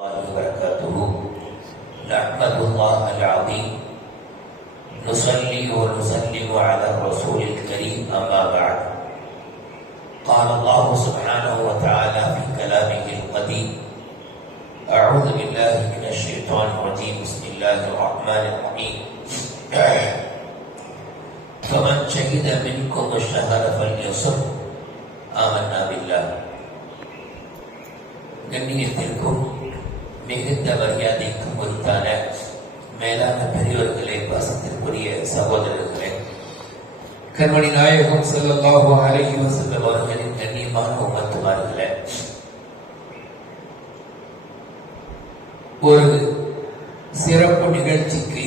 الله وبركاته نحمد الله العظيم نصلي ونسلم على الرسول الكريم أما بعد قال الله سبحانه وتعالى في كلامه القديم أعوذ بالله من الشيطان الرجيم بسم الله الرحمن الرحيم فمن شهد منكم الشهر فليصم آمنا بالله கண்ணியத்திற்கும் மிகுந்த மரியாதைக்கும் உரித்தான மேலான பெரியோர்களே பாசத்திற்குரிய சகோதரர்களே. கண்மணி நாயகம் ஸல்லல்லாஹு அலைஹி வஸல்லம் அவர்களின் கண்ணியமான உம்மத்துமார்களே. ஒரு சிறப்பு நிகழ்ச்சிக்கு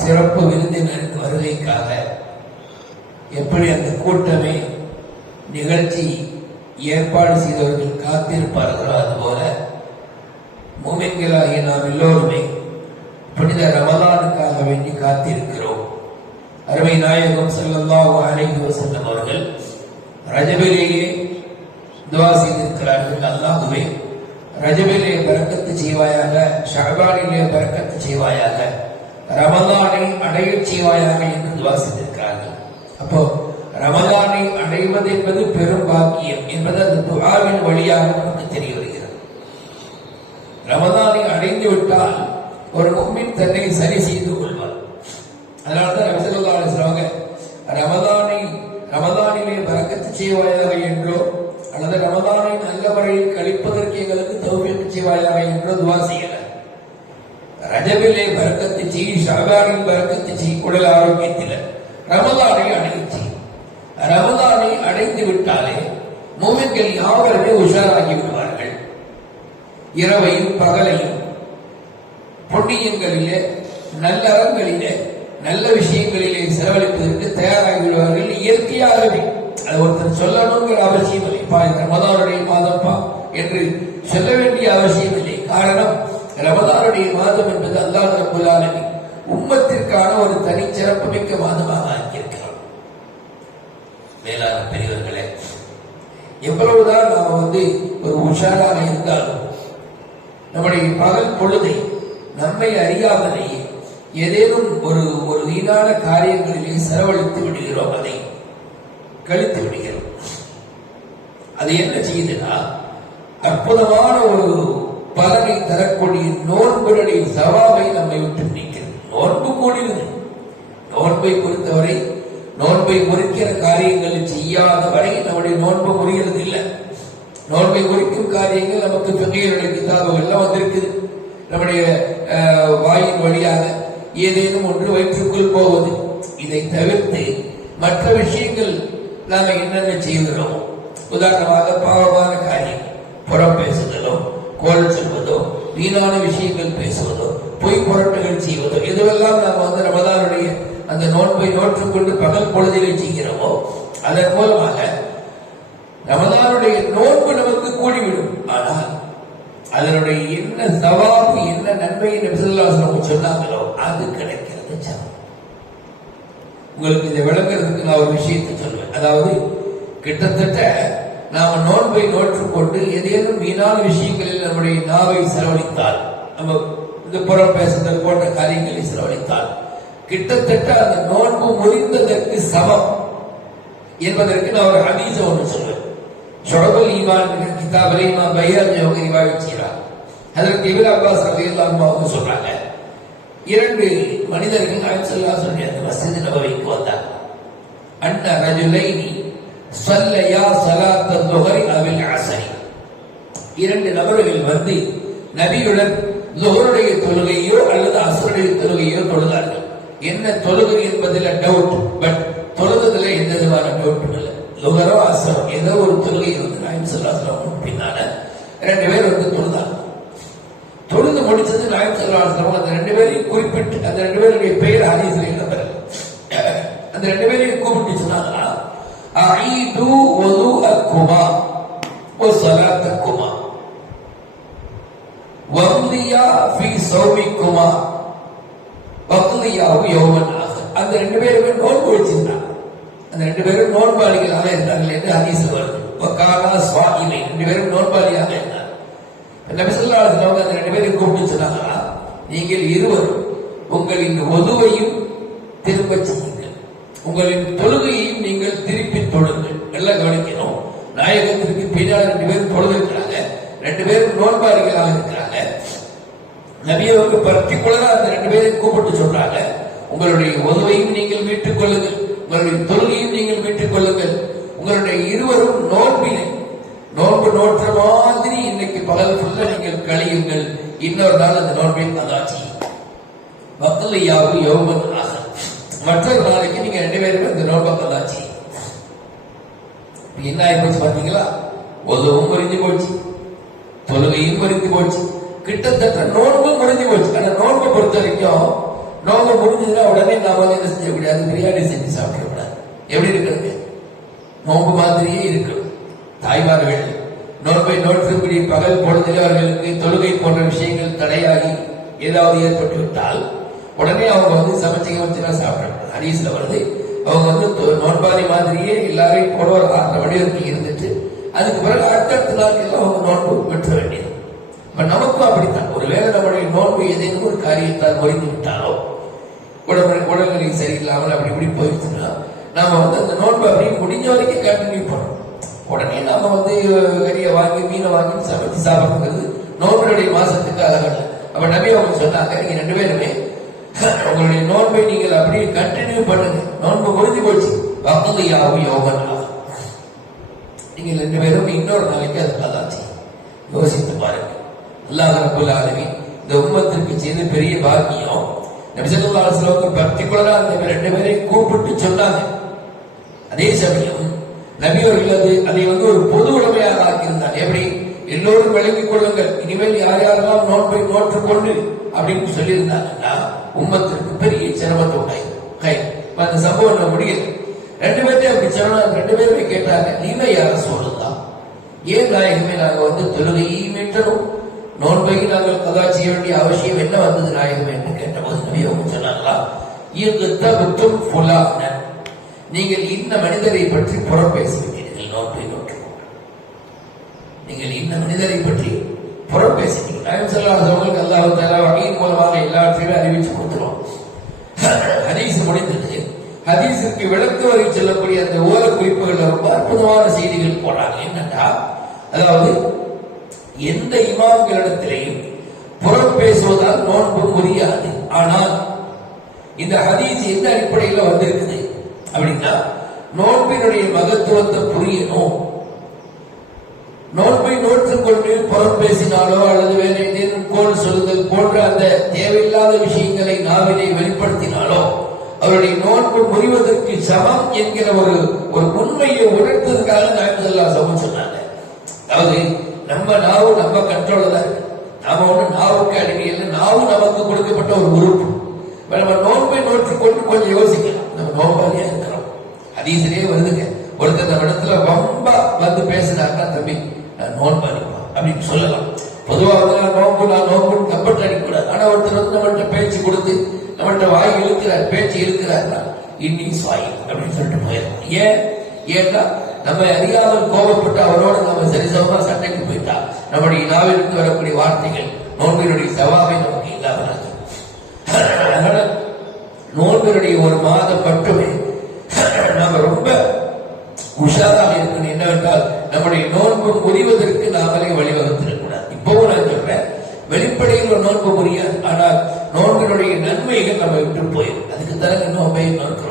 சிறப்பு விருந்தினர் வருகைக்காக எப்படி அந்த கூட்டமே நிகழ்ச்சி ஏற்பாடு செய்தவர்கள் காத்திருப்பார்களோ அதுபோல் எல்லோருமே புனித ரமலானுக்காக வேண்டி காத்திருக்கிறோம். அருமை நாயகம் ஸல்லல்லாஹு அலைஹி வஸல்லம் அவர்கள் ரஜபிலேயே துவா செய்திருக்கிறார்கள். அல்லாஹுவே ரஜபிலே பறக்கத்து செய்வாயாக ஷஅபானிலே பறக்கத்து செய்வாயாக ரமதானை அடைய செய்வாயாக என்று துவா செய்திருக்கிறார்கள். அப்போ ரமதானை அடைவது என்பது பெரும் பாக்கியம் என்பது அந்த துவாவின் வழியாக நமக்கு தெரிய வருகிறது ரமலானை அடைந்து விட்டால் ஒரு முக்மின் தன்னை சரி செய்து கொள்வார். அதனால்தான் நபி ஸல்லல்லாஹு அலைஹி வஸல்லம் ரமலானை செய்வாயாக என்றோ அல்லது ரமதானை நல்ல முறையில் கழிப்பதற்கு எங்களுக்கு தௌஃபீக் செய்வாயாக என்றோ துவா செய்யல ரஜவிலே பரக்கத்து செய் ஷாபானில் பரக்கத்து செய் உடல் ஆரோக்கியத்தில் ரமதானை அடையச் செய். ரமலானை அடைந்து விட்டாலே மூமின்கள் யாவருமே உஷாராகி விடுவார்கள். இரவையும் பகலையும் பொன்னியங்களிலே நல்லறங்களிலே நல்ல விஷயங்களிலே செலவழிப்பதற்கு தயாராகிவிடுவார்கள். இயற்கையாகவே அது ஒருத்தர் சொல்லணுங்கிற அவசியம் இல்லைப்பா பா இந்த ரமதானுடைய மாதப்பா என்று சொல்ல வேண்டிய அவசியம் இல்லை. காரணம் ரமதானுடைய மாதம் என்பது அல்லாஹ் ரப்புல் ஆலமீன் உம்மத்திற்கான ஒரு தனிச்சிறப்பு மிக்க மாதமாக ஆக்கியிருக்கிறோம் மேலான பெரியவர்களே எவ்வளவுதான் நாம வந்து ஒரு உஷாராக இருந்தாலும் நம்முடைய பகல் பொழுதை நம்மை அறியாமலேயே ஏதேனும் ஒரு ஒரு வீணான காரியங்களிலே செலவழித்து விடுகிறோம் அதை கழித்து விடுகிறோம். அது என்ன செய்யுதுன்னா அற்புதமான ஒரு பலனை தரக்கூடிய நோன்புடைய சவாவை நம்மை விட்டு நீக்கிறது. நோன்பு கூடினது நோன்பை பொறுத்தவரை நோன்பை முறிக்கிற காரியங்களை செய்யாத வரை நம்முடைய நோன்பு முறிகிறது இல்லை நோன்பை முறிக்கும் காரியங்கள் நமக்கு பிகையுடைய எல்லாம் வந்திருக்குது நம்முடைய வாயின் வழியாக ஏதேனும் ஒன்று வயிற்றுக்குள் போவது. இதை தவிர்த்து மற்ற விஷயங்கள் நாம என்னென்ன செய்கிறோம் உதாரணமாக பாவமான காரியம் புறம் பேசுதலோ கோல் சொல்வதோ வீணான விஷயங்கள் பேசுவதோ பொய் புரட்டுகள் செய்வதோ எதுவெல்லாம் நாம் வந்து ரமதானுடைய அந்த நோன்பை நோற்றுக்கொண்டு பகல் பொழுதிலே செய்கிறோமோ அதன் மூலமாக ரமதானுடைய நோன்பு நமக்கு கூடிவிடும். ஆனால் அதனுடைய என்ன சவாபு என்ன நன்மை நபிசுல்லாசனம் சொன்னாங்களோ அது கிடைக்கிறது உங்களுக்கு இதை விளங்குறதுக்கு நான் ஒரு விஷயத்தை சொல்வேன் அதாவது கிட்டத்தட்ட நாம நோன்பை நோற்றுக்கொண்டு ஏதேனும் வீணான விஷயங்களில் நம்முடைய நாவை செலவழித்தால் நம்ம இந்த புறம் பேசுதல் போன்ற காரியங்களை செலவழித்தால் கிட்டத்தட்ட அந்த நோன்பு முறிந்ததற்கு சமம் என்பதற்கு நான் ஒரு ஹதீஸ ஒன்று சொல்வேன் ஷுஅபுல் ஈமான் என்ற கிதாபிலே இமாம் பையான் அவங்க ரிவாயத் செய்கிறார் அதற்கு இப்னு அப்பாஸ் ரலியல்லாஹு அன்ஹு சொல்றாங்க இரண்டு மனிதர்கள் நாயகம் ஸல்லல்லாஹு அலைஹி வஸல்லம் அந்த மஸ்ஜித் நபவிக்கு வந்தாங்க அன்ன ரஜுலைனி சல்லையா சலாத்த ظஹரி அவில் அசரி. இரண்டு நபர்கள் வந்து நபியுடன் லுஹருடைய தொழுகையோ அல்லது அசருடைய தொழுகையோ தொழுதார்கள். என்ன தொழுகை என்பதில் டவுட் பட் தொழுதுல எந்த விதமான டவுட்டும் இல்லை. லுகரோ அசரோ ஏதோ ஒரு தொழுகை வந்து நாயம் சொல்லாசலம் பின்னால ரெண்டு பேர் வந்து தொழுதாங்க. தொழுது முடிச்சது நாயம் சொல்லாசலம் அந்த ரெண்டு பேரையும் குறிப்பிட்டு அந்த ரெண்டு பேருடைய பெயர் ஹதீஸ்ல இடம்பெறல அந்த ரெண்டு பேரையும் கூப்பிட்டு சொன்னாங்களா? அஈது ஒது அக்குமா ஓ சலாத்தக்குமா வம்லியா ஃபி சௌமிக்குமா வக்லியாவு யௌமன் அந்த ரெண்டு பேருமே நோன்பு வச்சிருந்தாங்க. அந்த ரெண்டு பேரும் நோன்பாளிகளாக இருந்தார்கள் என்று ஹதீஸ் வருது வக்காலா சுவாகிமை ரெண்டு பேரும் நோன்பாளியாக இருந்தார் நபிசல்லாஹ் அவங்க அந்த ரெண்டு பேரும் கூப்பிட்டு சொன்னாங்களா நீங்கள் இருவரும் உங்களின் ஒதுவையும் திரும்ப செய்யுங்கள் உங்களின் தொழுகையையும் நீங்கள் திருப்பி தொழுங்கள். நல்லா கவனிக்கணும். நாயகத்திற்கு பின்னால் ரெண்டு பேரும் தொழுது இருக்கிறாங்க ரெண்டு பேரும் நோன்பாளிகளாக இருக்கிறாங்க. நபியவுக்கு பர்டிகுலரா அந்த ரெண்டு பேரும் கூப்பிட்டு சொல்றாங்க உங்களுடைய உதவையும் நீங்கள் மீட்டுக் கொள்ளுங்கள். உங்களுடைய தொழுகையும் நீங்கள் மீட்டுக் கொள்ளுங்கள். உங்களுடைய இருவரும் நோன்பினை நோன்பு நோற்ற மாதிரி இன்னைக்கு பகல் ஃபுல்லா நீங்கள் கழியுங்கள். இன்னொரு நாள் அந்த நோன்பை அதாச்சி. மக்களையாவு யோகன் ஆக மற்றொரு நாளைக்கு நீங்க ரெண்டு பேருமே இந்த நோன்பை அதாச்சி. என்ன ஆயிப்போச்சு பாத்தீங்களா? உதவும் முறிஞ்சு போச்சு. தொழுகையும் முறிஞ்சு போச்சு. கிட்டத்தட்ட நோன்பும் முறிஞ்சு போச்சு. ஆனா நோன்பை பொறுத்த வரைக்கும் நோம்பு முடிஞ்சதுன்னா உடனே நாம வந்து என்ன செய்யக்கூடாது? பிரியாணி செஞ்சு சாப்பிடக்கூடாது எப்படி இருக்கிறது? நோன்பு மாதிரியே இருக்கணும் தாய்மார்கள் நோன்பை நோற்றக்கூடிய பகல் பொழுதில் அவர்களுக்கு தொழுகை போன்ற விஷயங்கள் தடையாகி ஏதாவது ஏற்பட்டு விட்டால் உடனே அவங்க வந்து சமைச்சு வச்சுலாம் சாப்பிடணும். ஹரீஸ்ல வருது. அவங்க வந்து தொ- நோன்பாரி மாதிரியே எல்லாரையும் போடுவார் அந்த வடிவத்தில் வரைக்கும் இருந்துட்டு அதுக்கு பிறகு அடுத்தடுத்த நாட்கள் அவங்க நோன்பு பெற்ற வேண்டியது இப்ப நமக்கும் அப்படித்தான். ஒருவேளை நம்முடைய நோன்பு ஏதேனும் ஒரு காரியத்தால் முறிந்து விட்டாலோ உடம்பு உடல்நிலை சரியில்லாமல் அப்படி இப்படி போயிடுச்சுன்னா நாம வந்து அந்த நோன்பு அப்படியே முடிஞ்ச வரைக்கும் கண்டினியூ பண்ணணும். உடனே நாம வந்து கறியை வாங்கி மீனை வாங்கி சமைச்சு சாப்பிடுங்கிறது நோன்புடைய மாசத்துக்கு அழகல்ல. அப்ப நபி அவங்க சொன்னாங்க நீங்க ரெண்டு பேருமே உங்களுடைய நோன்பை நீங்கள் அப்படியே கண்டினியூ பண்ணுங்க. நோன்பு முடிஞ்சு போச்சு. பக்கத்து யோகனா நீங்க ரெண்டு பேரும் இன்னொரு நாளைக்கு அது கதாச்சு யோசித்து பாருங்க. அல்லாஹ் ரபுல் ஆலமீன் இந்த உம்மத்திற்கு செய்த பெரிய பாக்கியம். நபிசல்லா அலுவலம் பர்டிகுலரா அந்த ரெண்டு பேரையும் கூப்பிட்டு சொன்னாங்க. அதே சமயம் நபி அவர்கள் அது அதை வந்து ஒரு பொது உடைமையாக ஆக்கியிருந்தார் எப்படி? எல்லோரும் விளங்கிக் கொள்ளுங்கள். இனிமேல் யார் யாரெல்லாம் நோன்பை நோற்றுக் கொண்டு அப்படின்னு சொல்லியிருந்தாங்கன்னா உம்மத்திற்கு பெரிய சிரமத்தை உண்டாயிரு கை அந்த சம்பவம் நான் முடியல. ரெண்டு பேர்த்தையும் அப்படி சொன்னா ரெண்டு பேருமே கேட்டாங்க நீங்க யார சொல்லுதா ஏன் நாயகமே நாங்க வந்து தொழுகையை மீட்டணும்? நோன்பையும் நாங்கள் கதா செய்ய வேண்டிய அவசியம் என்ன வந்தது நாயகம் என்று கேட்டபோது நபி அவங்க சொன்னாங்களா இங்கு தகுத்தும் நீங்கள் இந்த மனிதரை பற்றி புறம் பேசிவிட்டீர்கள் நோன்பை நோக்கி நீங்கள் இந்த மனிதரை பற்றி புறம் பேசிட்டீங்க நாயம் சொல்லாதவங்களுக்கு அல்லாஹ் எல்லா வகையின் மூலமாக எல்லாவற்றையும் அறிவிச்சு கொடுத்துருவோம் ஹதீஸ் முடிந்தது. ஹதீஸுக்கு விளக்கு வரை சொல்லக்கூடிய அந்த ஓர குறிப்புகள் ரொம்ப அற்புதமான செய்திகள் போனாங்க என்னன்னா அதாவது எந்த இமாம்களிடத்திலையும் புறம் பேசுவதால் நோன்பு முடியாது. ஆனால் இந்த ஹதீஸ் எந்த அடிப்படையில் வந்திருக்குது அப்படின்னா நோன்பினுடைய மகத்துவத்தை புரியணும். நோன்பை நோற்றுக் கொண்டு புறம் பேசினாலோ அல்லது வேலை கோல் சொல்லுதல் போன்ற அந்த தேவையில்லாத விஷயங்களை நாவினை வெளிப்படுத்தினாலோ அவருடைய நோன்பு முறிவதற்கு சமம் என்கிற ஒரு ஒரு உண்மையை உணர்த்ததுக்காக நாயகல்லா சமம் சொன்னாங்க. அதாவது நம்ம நாவு நம்ம கண்ட்ரோல தான் இருக்கு. நாம ஒண்ணு நாவுக்கு அடிமை இல்லை நாவு நமக்கு கொடுக்கப்பட்ட ஒரு உறுப்பு. நம்ம நோன்பை நோற்றுக் கொண்டு கொஞ்சம் யோசிக்கலாம். நம்ம நோம்பாளியா இருக்கிறோம். ஹதீஸிலே வருதுங்க. ஒருத்தர் நம்ம இடத்துல ரொம்ப வந்து பேசினாருன்னா தம்பி நான் நோன்பு அப்படின்னு சொல்லலாம். பொதுவாக வந்து நான் நோன்பு நான் நோன்பு கப்பட்டு அடிக்கூடாது ஆனா ஒருத்தர் வந்து நம்மள்ட்ட பேச்சு கொடுத்து நம்மகிட்ட வாய் இழுக்கிறார் பேச்சு இழுக்கிறார் இன்னி சுவாய் அப்படின்னு சொல்லிட்டு போயிடும் ஏன்? ஏன்னா நம்ம அறியாமல் கோபப்பட்டு அவரோடு நம்ம சரிசமமா சண்டைக்கு போயிட்டா நம்முடைய நாவிலிருந்து வரக்கூடிய வார்த்தைகள் நோன்பினுடைய சவாவை நமக்கு இல்லாமல் அதனால நோன்பினுடைய ஒரு மாதம் மட்டுமே நாம ரொம்ப உஷாராக இருக்கணும். என்னவென்றால் நம்முடைய நோன்பு முறிவதற்கு நாமளே வழிவகுத்திடக்கூடாது. இப்பவும் நான் சொல்றேன் வெளிப்படையில் ஒரு நோன்பு முடியாது ஆனால் நோன்பினுடைய நன்மைகள் நம்ம விட்டு போயிடும். அதுக்கு தானே நோன்பை நோக்கிறோம்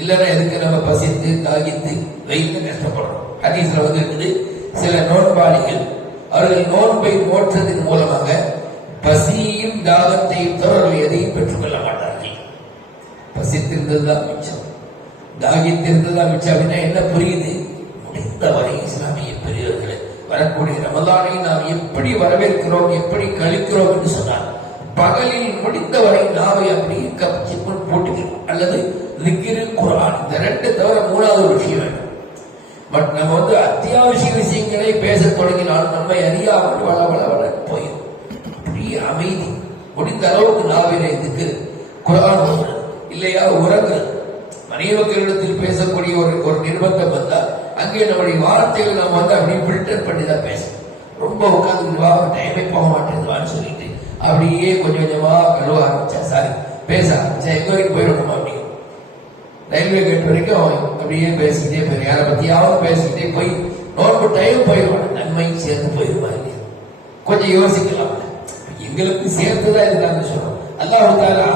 இல்லைன்னா எதுக்கு நம்ம பசித்து தாகித்து வைத்து கஷ்டப்படுறோம்? ஹதீஸ்ல வந்து இருக்குது சில நோன்பாளிகள் அவர்கள் நோன்பை நோற்றதன் மூலமாக பசியையும் தாகத்தையும் தவிர எதையும் பெற்றுக்கொள்ள மாட்டார்கள். பசித்திருந்ததுதான் மிச்சம். தாகித்திருந்ததுதான் மிச்சம். அப்படின்னா என்ன புரியுது? முடிந்தவரை இஸ்லாமிய பெரியவர்களை வரக்கூடிய ரமதானை நாம் எப்படி வரவேற்கிறோம் எப்படி கழிக்கிறோம் என்று சொன்னார் பகலில் முடிந்தவரை நாவை அப்படி கப்சிப்புள் போட்டுக்கிறோம் அல்லது லிக்கிரு குரான் இந்த ரெண்டு தவிர மூணாவது ஒரு விஷயம் பட் நம்ம வந்து அத்தியாவசிய விஷயங்களை பேச தொடங்கினாலும் நம்மை அறியாமல் வள வள வள போயிடும் அப்படியே அமைதி. முடிந்த அளவுக்கு நாவில இதுக்கு குரான் ஓதுறது இல்லையா உறங்குறது மனைவி மக்களிடத்தில் பேசக்கூடிய ஒரு ஒரு நிர்பந்தம் வந்தால் அங்கே நம்முடைய வார்த்தைகள் நம்ம வந்து அப்படியே ஃபில்டர் பண்ணி தான் பேசணும். ரொம்ப உட்காந்து வா டைமே போக மாட்டேங்குதுவான்னு சொல்லிட்டு அப்படியே கொஞ்சம் கொஞ்சமா கழுவ ஆரம்பிச்சா சாரி பேச ஆரம்பிச்சா எங்க வரைக்கும் போயிடணுமா? ரயில்வே கேட் வரைக்கும் அப்படியே பேசிக்கிட்டே போய் யாரை பத்தியாவது பேசிக்கிட்டே போய் நோன்பு டைம் போயிடுவாங்க நன்மை சேர்ந்து போயிடுவா இல்லையா கொஞ்சம் யோசிக்கலாம். எங்களுக்கு சேர்த்துதான் இருக்காங்க சொல்றோம். அல்லாஹ் தாரா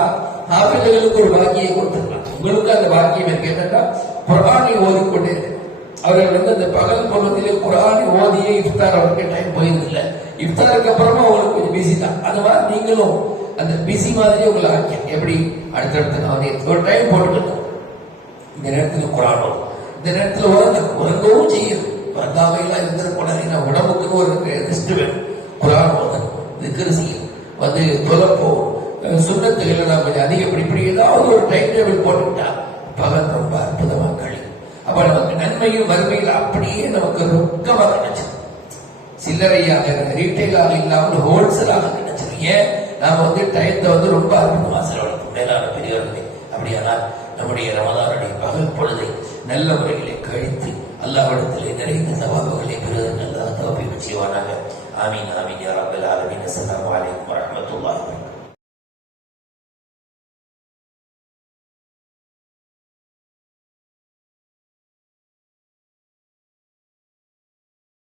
ஆபிதர்களுக்கு ஒரு பாக்கியை கொடுத்துருக்கலாம் உங்களுக்கு அந்த பாக்கியம் இருக்கு. என்னன்னா குரானை ஓதிக்கொண்டே அவர்கள் வந்து அந்த பகல் பொழுதிலே குரானை ஓதியே இஃப்தார் அவருக்கு டைம் போயிருந்தில்லை இஃப்தாருக்கு அப்புறமா அவங்களுக்கு கொஞ்சம் பிஸி தான். அந்த மாதிரி நீங்களும் அந்த பிஸி மாதிரி உங்களை ஆக்கியம் எப்படி? அடுத்தடுத்து நான் வந்து ஒரு டைம் போட்டுக்கணும் இந்த நேரத்தில் குரான் இந்த நேரத்துல உறங்க உறங்கவும் செய்யுது. உறங்காமையெல்லாம் இருந்திருக்கூடாது ஏன்னா உடம்புக்கு ஒரு ரெஸ்ட் வேணும் குரான் ஓதணும் திக்ரு செய்யும் வந்து தொலைப்போ சுண்ணத்துகளை நாம் கொஞ்சம் அதிகப்படி இப்படி ஏதாவது ஒரு டைம் டேபிள் போட்டுக்கிட்டா பகல் ரொம்ப அற்புதமாக கழியும். அப்ப நமக்கு நன்மையும் வறுமையில் அப்படியே நமக்கு ரொக்கமாக கிடைச்சது சில்லறையாக ரீட்டைலாக இல்லாமல் ஹோல்சேலாக கிடைச்சது ஏன்? நாம் வந்து டயத்தை வந்து ரொம்ப அற்புதமாக செலவழிப்போம். மேலான பெரியவர்களே. அப்படியானால் நம்முடைய ரமதானுடைய பகல் பொழுதை நல்ல முறையிலே கழித்து அல்லாவிடத்திலே நிறைந்த சவாபுகளை பெறுவதற்கு அல்லாஹ் தௌஃபீக் செய்வானாக ஆமீன் ஆமீன் யா ரப்பல் ஆலமீன். அஸ்ஸலாமு அலைக்கும் வரமத்துல்லாஹ்